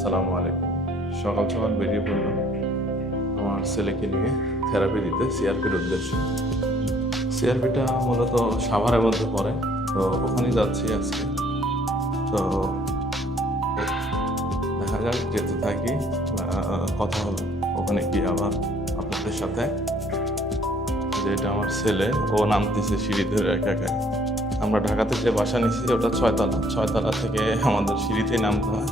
আসসালামু আলাইকুম। সকাল সকাল বেরিয়ে পড়লাম। আমার ছেলেকে নিয়ে থেরাপি দিতে সিআরপির উদ্দেশ্যে। সিআরপিটা মূলত সাভারের মধ্যে পড়ে, তো ওখানেই যাচ্ছি আজকে। তো দেখা যাক, যেতে থাকি কথা হবে ওখানে গিয়ে আবার আপনাদের সাথে। যে এটা আমার ছেলে, ও নামতেছে সিঁড়ি ধরে একা একা। আমরা ঢাকাতে যে বাসা নিয়েছি, ওটা ছয়তলা। ছয়তলা থেকে আমাদের সিঁড়িতেই নামতে হয়।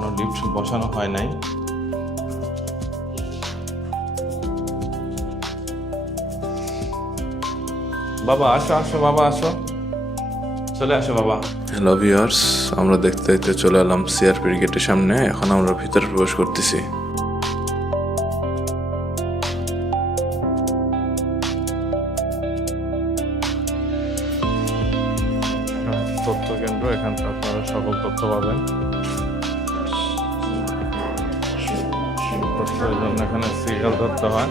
এখনও লিফট বসানো হয় নাই। বাবা, আসো আসো, বাবা, আসো। চলে আসো, বাবা। হ্যালো ভিউয়ার্স আমরা দেখতে দেখতে চলে এলাম সিআরপির গেটের সামনে। এখন আমরা ভিতরে প্রবেশ করতেছি। এখানে সিরিয়াল ধরতে হয়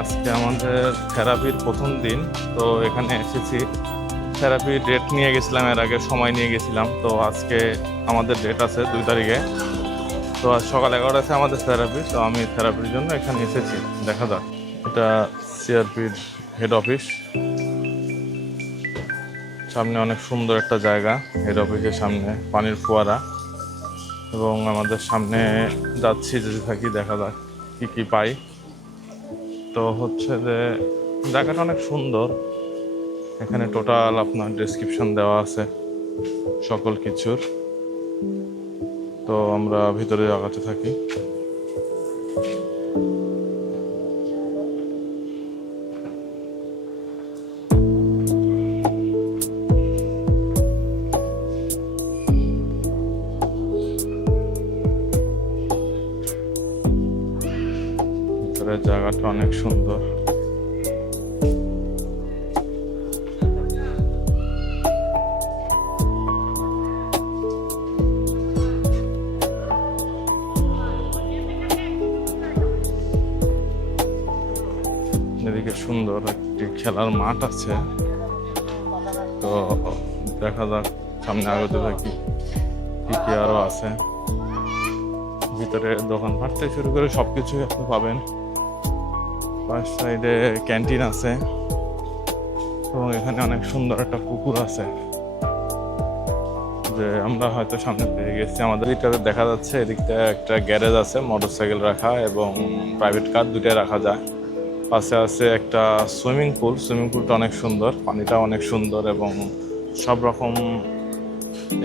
আজকে আমাদের থেরাপির প্রথম দিন, তো এখানে এসেছি। থেরাপির ডেট নিয়ে গেছিলাম, এর আগে সময় নিয়ে গেছিলাম, তো আজকে আমাদের ডেট আছে দুই তারিখে। তো আজ সকাল এগারোটাতে আমাদের থেরাপি, তো আমি থেরাপির জন্য এখানে এসেছি। দেখা যাক। এটা সিআরপির হেড অফিস সামনে অনেক সুন্দর একটা জায়গা হেড অফিসের সামনে পানির ফোয়ারা। এবং আমাদের সামনে যাচ্ছি যদি থাকি, দেখা যাক কী কী পাই। তো হচ্ছে যে, জায়গাটা অনেক সুন্দর। এখানে টোটাল আপনার ডেসক্রিপশন দেওয়া আছে, সকল কিছুর। তো আমরা ভিতরে আগাতে থাকি। জায়গাটা অনেক সুন্দর। এদিকে সুন্দর একটি খেলার মাঠ আছে। তো দেখা যাক, সামনে আগে থাকি কি কি আরও আছে। ভিতরে দোকানপাট থেকে শুরু করে সব কিছুই আপনি পাবেন। পাশ সাইডে ক্যান্টিন আছে এবং এখানে অনেক সুন্দর একটা পুকুর আছে যে আমরা হয়তো সামনে পেয়ে গেছি। আমাদের এটাতে দেখা যাচ্ছে, এদিকটা একটা গ্যারেজ আছে, মোটরসাইকেল রাখা এবং প্রাইভেট কার দুটাই রাখা যায়। পাশে আছে একটা সুইমিং পুল, সুইমিং পুলটা অনেক সুন্দর পানিটা অনেক সুন্দর এবং সব রকম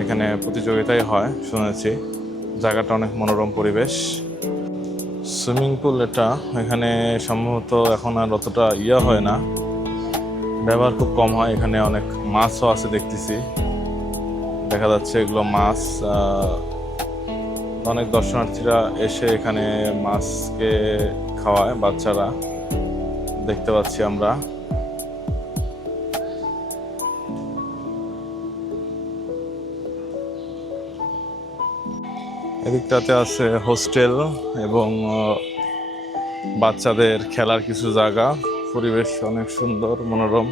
এখানে প্রতিযোগিতাই হয়, শুনেছি। জায়গাটা অনেক মনোরম পরিবেশ। সুইমিং পুল এটা। এখানে সম্ভবত এখন আর অতটা ইয়া হয় না। ব্যবহার খুব কম হয়। এখানে অনেক মাছও আছে দেখতেছি। দেখা যাচ্ছে এগুলো মাছ অনেক দর্শনার্থীরা এসে এখানে মাছকে খাওয়ায়, বাচ্চারা। দেখতে পাচ্ছি আমরা। এদিকটাতে আছে হোস্টেল এবং বাচ্চাদের খেলার কিছু জায়গা। পরিবেশ অনেক সুন্দর, মনোরম।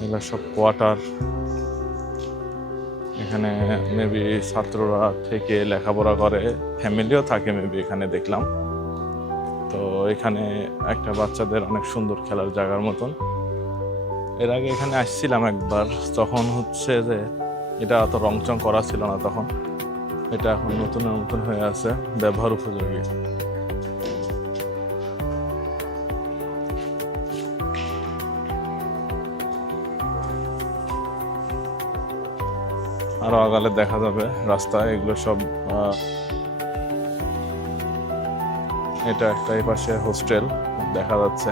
এগুলো সব কোয়ার্টার। এখানে মেবি ছাত্ররা থেকে লেখাপড়া করে। ফ্যামিলিও থাকে মেবি এখানে, দেখলাম। তো এখানে একটা বাচ্চাদের অনেক সুন্দর খেলার জায়গার মতন। এর আগে এখানে আসছিলাম একবার, তখন হচ্ছে যে এটা অত রংচং করা ছিল না তখন। এটা এখন নতুন নতুন হয়ে আছে, ব্যবহার উপযোগী। আরও আগালে দেখা যাবে রাস্তা এগুলো সব এটা একটা এই পাশে হোস্টেল দেখা যাচ্ছে।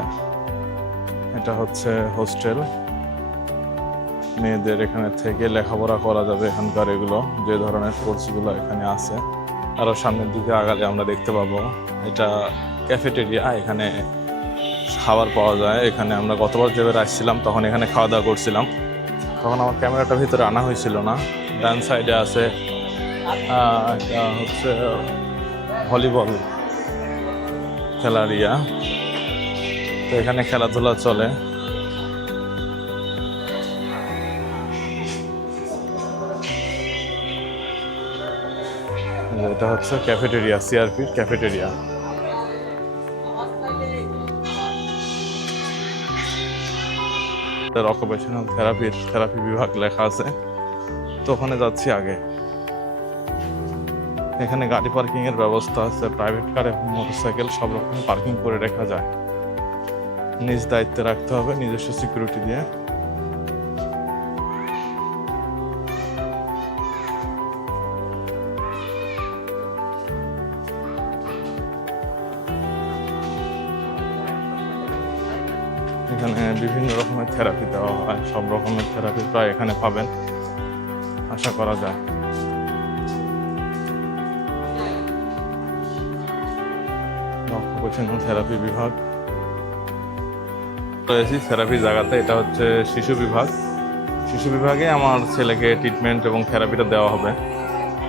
এটা হচ্ছে হোস্টেল। মেয়েদের এখানে থেকে লেখাপড়া করা যাবে এখানকার এগুলো, যে ধরনের কোর্সগুলো এখানে আছে। আরও সামনের দিকে আগালে আমরা দেখতে পাবো। এটা ক্যাফেটেরিয়া এখানে খাবার পাওয়া যায়। এখানে আমরা গতবার যেবার আসছিলাম, তখন এখানে খাওয়া দাওয়া করছিলাম। তখন আমার ক্যামেরাটা ভিতরে আনা হয়েছিল না। ডান সাইডে আছে হচ্ছে ভলিবল খেলার ইয়া। তো এখানে খেলাধুলা চলে। এটা হচ্ছে ক্যাফেটেরিয়া সিআরপির ক্যাফেটেরিয়া অকুপেশনাল থেরাপির থেরাপি বিভাগ লেখা আছে। তো ওখানে যাচ্ছি আগে। এখানে গাড়ি পার্কিং এর ব্যবস্থা আছে প্রাইভেট কার এবং মোটরসাইকেল সব রকম পার্কিং করে রাখা যায়। নিজ দায়িত্বে রাখতে হবে, নিজস্ব সিকিউরিটি দিয়ে। এখানে বিভিন্ন রকমের থেরাপি দেওয়া হয়, সব রকমের থেরাপি প্রায় এখানে পাবেন, আশা করা যায়। থেরাপি বিভাগ। রয়েছি থেরাপি জায়গাতে এটা হচ্ছে শিশু বিভাগ। শিশু বিভাগে আমার ছেলেকে ট্রিটমেন্ট এবং থেরাপিটা দেওয়া হবে।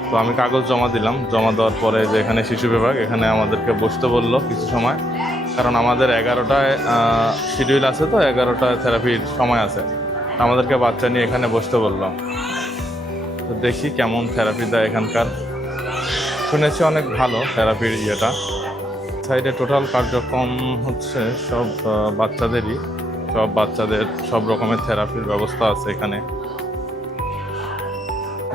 তো আমি কাগজ জমা দিলাম, জমা দেওয়ার পরে যে এখানে শিশু বিভাগ, এখানে আমাদেরকে বসতে বলল কিছু সময়। কারণ আমাদের এগারোটায় শিডিউল আছে তো, এগারোটায় থেরাপির সময় আছে। আমাদেরকে বাচ্চা নিয়ে এখানে বসতে বললাম। তো দেখি কেমন থেরাপি দেয় এখানকার। শুনেছি অনেক ভালো থেরাপির ইয়েটা। সাইডে টোটাল কার্যক্রম হচ্ছে সব বাচ্চাদেরই। সব বাচ্চাদের সব রকমের থেরাপির ব্যবস্থা আছে এখানে।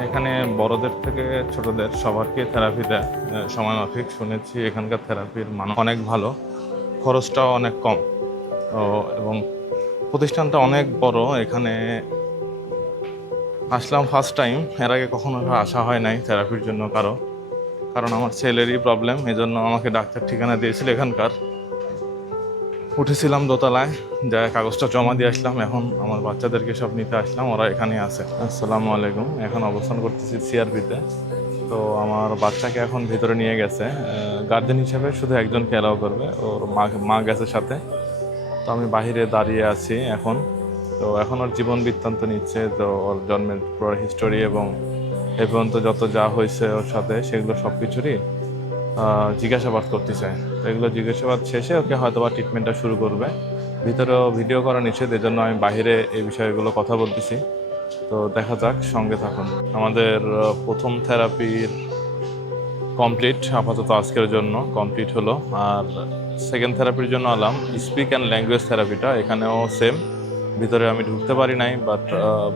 এখানে বড়দের থেকে ছোটদের সবারকে থেরাপি দেয়। সময় মাফিক শুনেছি এখানকার থেরাপির মান অনেক ভালো। খরচটাও অনেক কম। এবং প্রতিষ্ঠানটা অনেক বড়, এখানে আসলাম ফার্স্ট টাইম এর আগে কখনো আসা হয় নাই থেরাপির জন্য কারও। কারণ আমার ছেলেরই প্রবলেম এই জন্য আমাকে ডাক্তার ঠিকানা দিয়েছিল এখানকার। উঠেছিলাম দোতলায় যা কাগজটা জমা দিয়ে আসলাম, এখন আমার বাচ্চাদেরকে সব নিতে আসলাম, ওরা এখানেই আছে। আসসালামু আলাইকুম, এখন অবস্থান করতেছি সিআরপিতে তো আমার বাচ্চাকে এখন ভিতরে নিয়ে গেছে। গার্জেন হিসেবে শুধু একজনকে অ্যালাউ করবে, ওর মা মা গেছে সাথে। তো আমি বাহিরে দাঁড়িয়ে আছি এখন। তো এখন ওর জীবন বৃত্তান্ত নিচ্ছে, তো ওর জন্মের পর হিস্টোরি এবং এ পর্যন্ত যত যা হয়েছে ওর সাথে, সেগুলো সব কিছুরই জিজ্ঞাসাবাদ করতে চায় তো এগুলো জিজ্ঞাসাবাদ শেষে ওকে হয়তো বা ট্রিটমেন্টটা শুরু করবে। ভিতরেও ভিডিও করা নিষেধ, এজন্য আমি বাইরে এই বিষয়গুলো কথা বলতেছি। তো দেখা যাক, সঙ্গে থাকুন। আমাদের প্রথম থেরাপির কমপ্লিট আপাতত আজকের জন্য কমপ্লিট হলো। আর সেকেন্ড থেরাপির জন্য আলাম স্পিক অ্যান্ড ল্যাঙ্গুয়েজ থেরাপিটা এখানেও সেম ভিতরে আমি ঢুকতে পারি নাই বাট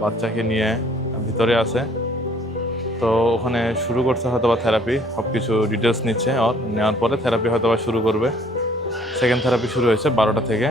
বাচ্চাকে নিয়ে ভিতরে আছে। তো ওখানে শুরু করছে হয়তো বা থেরাপি সব কিছু ডিটেলস নিচ্ছে, আর নেওয়ার পরে থেরাপি হয়তো বা শুরু করবে। সেকেন্ড থেরাপি শুরু হয়েছে বারোটা থেকে।